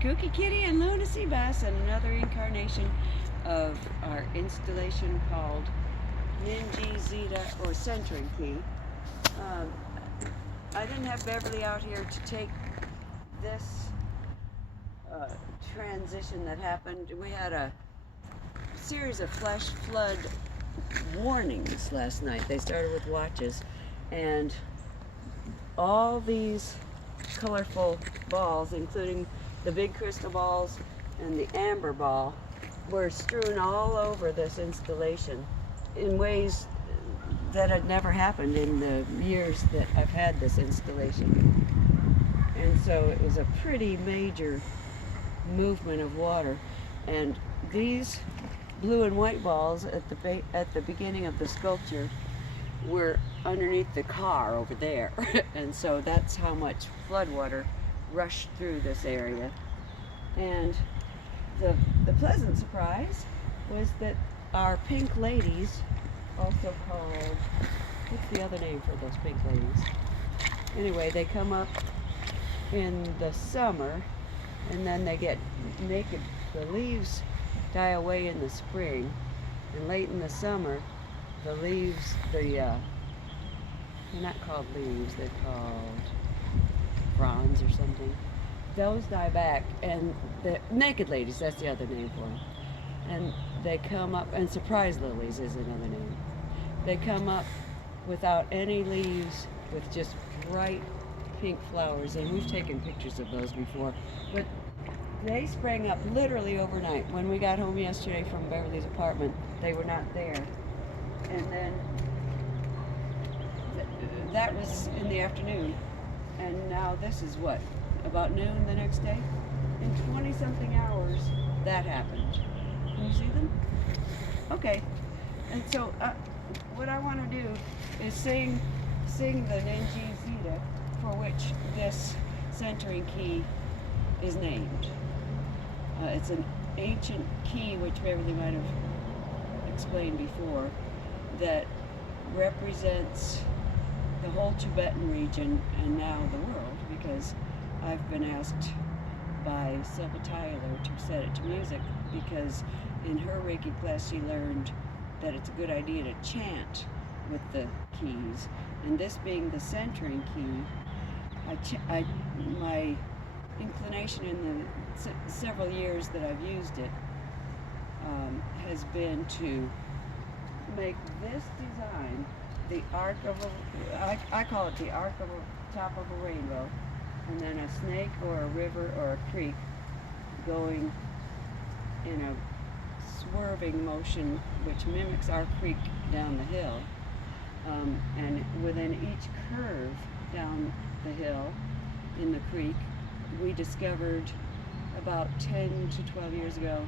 Kooky Kitty and Luna Seabass, and another incarnation of our installation called Ninji Zeta or Centering Key. I didn't have Beverly out here to take this transition that happened. We had a series of flash flood warnings last night. They started with watches, and all these colorful balls, including the big crystal balls and the amber ball, were strewn all over this installation in ways that had never happened in the years that I've had this installation. And so it was a pretty major movement of water. And these blue and white balls at the beginning of the sculpture were underneath the car over there. And so that's how much floodwater rushed through this area. And the pleasant surprise was that our pink ladies, also called, what's the other name for those pink ladies? Anyway, they come up in the summer and then they get naked. The leaves die away in the spring, and late in the summer the leaves, they're not called leaves, they're called fronds or something. Those die back, and the naked ladies, that's the other name for them. And they come up, and surprise lilies is another name. They come up without any leaves, with just bright pink flowers, and we've taken pictures of those before. But they sprang up literally overnight. When we got home yesterday from Beverly's apartment, they were not there. And then that was in the afternoon. And now this is what, about noon the next day? In 20-something hours, that happened. Can you see them? Okay. And so what I want to do is sing the Ninji Zeta, for which this centering key is named. It's an ancient key, which Beverly might have explained before, that represents the whole Tibetan region and now the world, because I've been asked by Silva Tyler to set it to music, because in her Reiki class she learned that it's a good idea to chant with the keys, and this being the centering key, my inclination in the several years that I've used it has been to make this design the arc of I call it the arc of a top of a rainbow, and then a snake or a river or a creek going in a swerving motion which mimics our creek down the hill, and within each curve down the hill in the creek, we discovered about 10 to 12 years ago,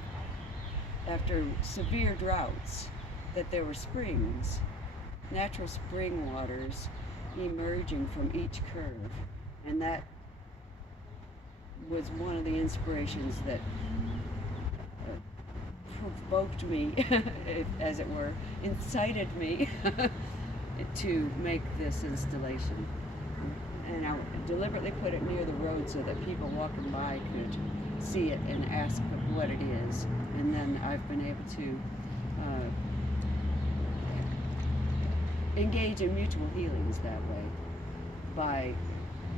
after severe droughts, that there were springs, natural spring waters emerging from each curve. And that was one of the inspirations that provoked me, as it were, incited me to make this installation. And I deliberately put it near the road so that people walking by could see it and ask what it is. And then I've been able to engage in mutual healings that way, by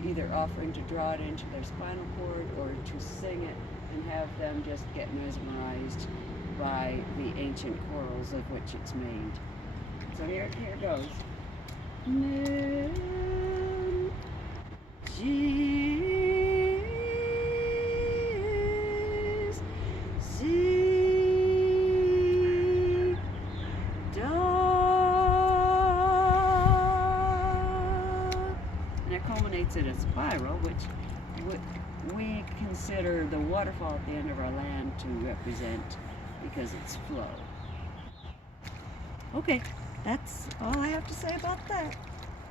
either offering to draw it into their spinal cord or to sing it and have them just get mesmerized by the ancient corals of which it's made. So here it goes. Culminates in a spiral, which we consider the waterfall at the end of our land to represent, because it's flow. Okay, that's all I have to say about that.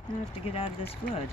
I have to get out of this flood.